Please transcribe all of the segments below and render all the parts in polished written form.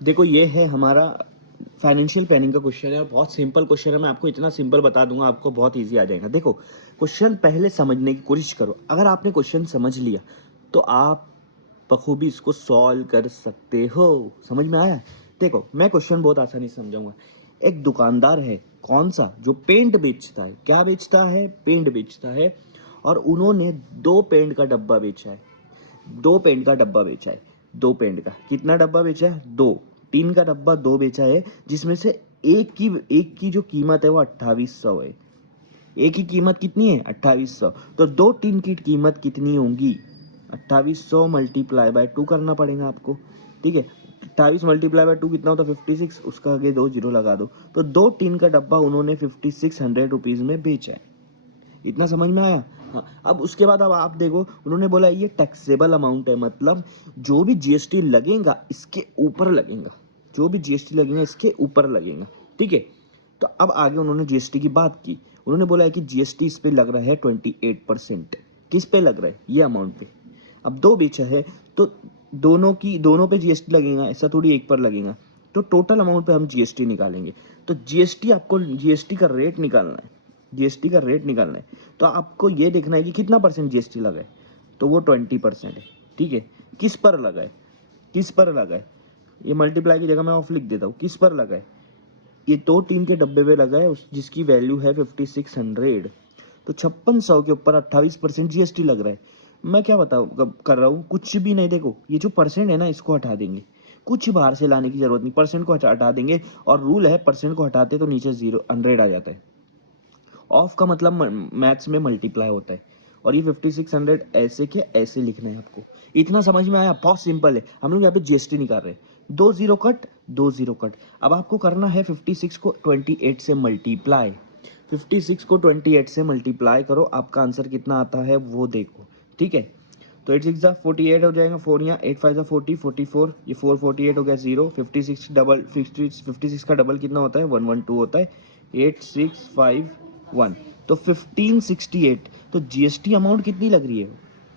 देखो ये है हमारा फाइनेंशियल प्लानिंग का क्वेश्चन है और बहुत सिंपल क्वेश्चन है। मैं आपको इतना सिंपल बता दूंगा, आपको बहुत इजी आ जाएगा। देखो क्वेश्चन पहले समझने की कोशिश करो। अगर आपने क्वेश्चन समझ लिया तो आप बखूबी इसको सॉल्व कर सकते हो। समझ में आया? देखो मैं क्वेश्चन बहुत आसानी से समझाऊंगा। एक दुकानदार है, कौन सा, जो पेंट बेचता है। क्या बेचता है? पेंट बेचता है। और उन्होंने दो पेंट का डब्बा बेचा है। दो पेंट का डब्बा बेचा है। दो पेंट का कितना डब्बा बेचा है? दो। टीन का डब्बा दो बेचा है, जिसमें से एक की जो कीमत है वो 2800 है। एक की कीमत कितनी है? 2800। तो दो टीन की कीमत कितनी होगी? 2800 मल्टीप्लाई बाय 2 करना पड़ेगा आपको। ठीक है, 28 मल्टीप्लाई बाय 2 कितना होता है? 56। उसका आगे 2 जीरो लगा दो। तो दो टीन का डब्बा उन्होंने 5600 रुपीज में बेचा है। इतना समझ में आया? हाँ, अब उसके बाद अब आप देखो, उन्होंने बोला ये टैक्सेबल अमाउंट है, मतलब जो भी जीएसटी लगेगा इसके ऊपर लगेगा। जो भी जीएसटी लगेगा इसके ऊपर लगेगा। ठीक है, तो अब आगे उन्होंने जीएसटी की बात की। उन्होंने बोला है कि जीएसटी इस पे लग रहा है 28%। किस पे लग रहा है? ये अमाउंट पे। अब दो बेचा है तो दोनों पे जीएसटी लगेगा, ऐसा थोड़ी एक पर लगेगा। तो टोटल अमाउंट पे हम जीएसटी निकालेंगे। तो जीएसटी आपको जीएसटी का रेट निकालना है। जीएसटी का रेट निकालना है तो आपको ये देखना है कि कितना परसेंट जीएसटी लगा है। तो वो 20% है। ठीक है, किस पर लगा है? किस पर लगा है? ये मल्टीप्लाई की जगह मैं ऑफ लिख देता हूँ। किस पर लगा है? ये दो टीन के डब्बे पे लगा है, उस जिसकी वैल्यू है 5600। तो 5600 के ऊपर 28% जीएसटी लग रहा है। मैं क्या बताऊँ कर रहा हूँ? कुछ भी नहीं। देखो ये जो परसेंट है ना, इसको हटा देंगे। कुछ बाहर से लाने की जरूरत नहीं, परसेंट को हटा देंगे। और रूल है, परसेंट को हटाते तो नीचे 100 आ जाता है। ऑफ का मतलब मैथ्स में मल्टीप्लाई होता है। और ये 5600 ऐसे के ऐसे लिखना है आपको। इतना समझ में आया? बहुत सिंपल है। हम लोग यहाँ पे जीएसटी निकाल रहे हैं। दो जीरो कट, दो जीरो कट। अब आपको करना है 56 को 28 से मल्टीप्लाई। 56 को 28 से मल्टीप्लाई करो, आपका आंसर कितना आता है वो देखो। ठीक है, तो 8 6 48 हो जाएगा। 4 यहाँ 8 5 40 44। ये 448 हो गया। 0 56 डबल 56 का डबल कितना होता है? 112 होता है। 8651। तो 1568। तो जीएसटी अमाउंट कितनी लग रही है?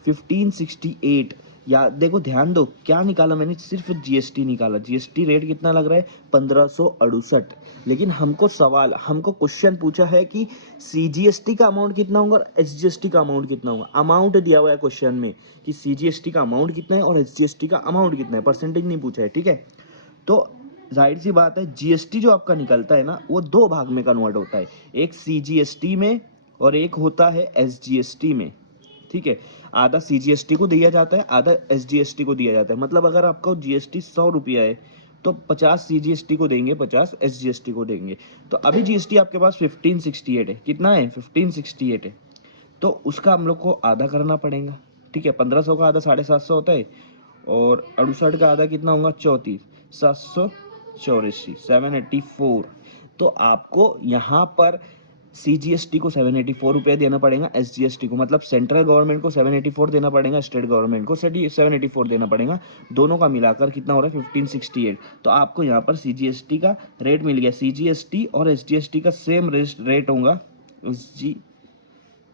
1568। या देखो ध्यान दो, क्या निकाला मैंने? सिर्फ जीएसटी निकाला। जीएसटी रेट कितना लग रहा है? 1568। लेकिन हमको क्वेश्चन पूछा है कि सीजीएसटी का अमाउंट कितना होगा और एसजीएसटी का अमाउंट कितना होगा। अमाउंट दिया हुआ है क्वेश्चन में कि सीजीएसटी का अमाउंट कितना है और एसजीएसटी का अमाउंट कितना है, परसेंटेज नहीं पूछा है। ठीक है, तो जाहिर सी बात है, जीएसटी जो आपका निकलता है ना, वो दो भाग में कन्वर्ट होता है। एक सीजीएसटी में और एक होता है एसजीएसटी में। ठीक है, आधा सीजीएसटी को दिया जाता है, आधा एसजीएसटी को दिया जाता है। मतलब अगर आपका जीएसटी 100 रुपया है तो 50 सीजीएसटी को देंगे, 50 एसजीएसटी को देंगे। तो अभी जीएसटी आपके पास 1568 है। कितना है? 1568 है। तो उसका हम लोग को आधा करना पड़ेगा। ठीक है, 1500 का आधा 750 होता है। और 68 का आधा कितना होगा? 34। 784, 784। तो आपको यहाँ पर सीजीएसटी को 784 रुपया देना पड़ेगा। एसजीएसटी को, मतलब सेंट्रल गवर्नमेंट को 784 देना पड़ेगा, स्टेट गवर्नमेंट को 784 देना पड़ेगा। दोनों का मिलाकर कितना हो रहा है? 1568। तो आपको यहाँ पर सीजीएसटी का रेट मिल गया। सीजीएसटी और एसजीएसटी का सेम रेट होगा।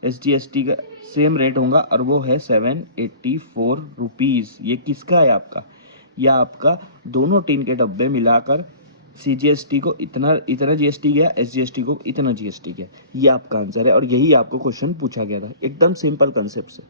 एसजीएसटी का सेम रेट होगा और वो है 784 रुपीज़। ये किसका है? आपका। या आपका दोनों टीन के डब्बे मिलाकर सीजीएसटी को इतना इतना जीएसटी गया, एसजीएसटी को इतना जीएसटी गया। ये आपका आंसर है और यही आपको क्वेश्चन पूछा गया था। एकदम सिंपल कंसेप्ट से।